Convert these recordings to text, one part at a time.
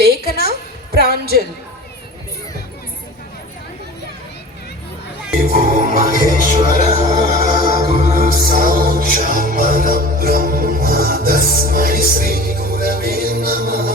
లేఖన ప్రాంజల్. మహేశ్వర గురు సాక్షాత్ పరబ్రహ్మ తస్మై శ్రీ గురవే నమః.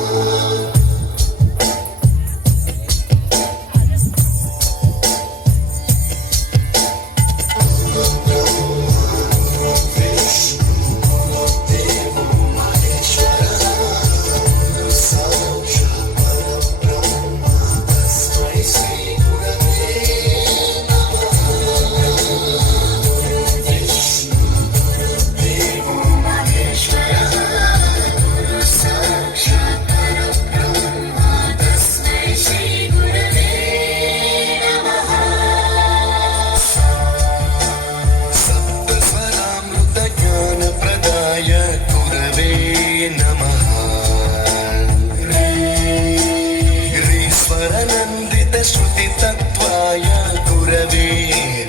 श्रुति तत्वाय गुरवे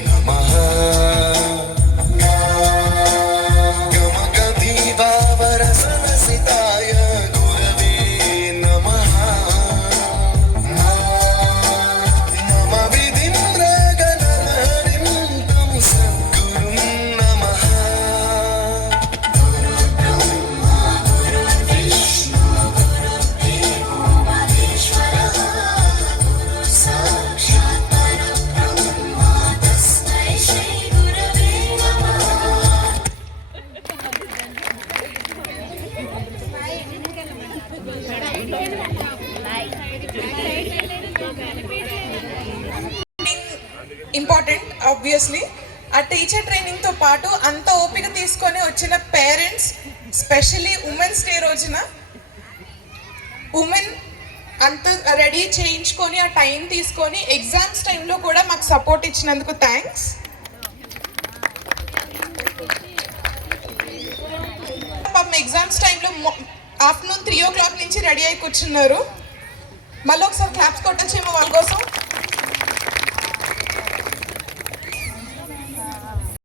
नमः. गमगधीभावरसनसिताय गुरवे नमः. मम विधिन्द्रगणहरिं तं सद्गुरुं नमः. Important obviously. ఆ టీచర్ ట్రైనింగ్తో పాటు అంత ఓపిక తీసుకొని వచ్చిన పేరెంట్స్, స్పెషలీ ఉమెన్స్ డే రోజున ఉమెన్ అంత రెడీ చేయించుకొని ఆ టైం తీసుకొని ఎగ్జామ్స్ టైంలో కూడా మాకు సపోర్ట్ ఇచ్చినందుకు థ్యాంక్స్. పాపం ఎగ్జామ్స్ టైంలో ఆఫ్టర్నూన్ 3 o'clock నుంచి రెడీ అయి కూర్చున్నారు. మళ్ళీ ఒకసారి క్లాప్స్ కొట్టొచ్చేమో వాళ్ళ కోసం.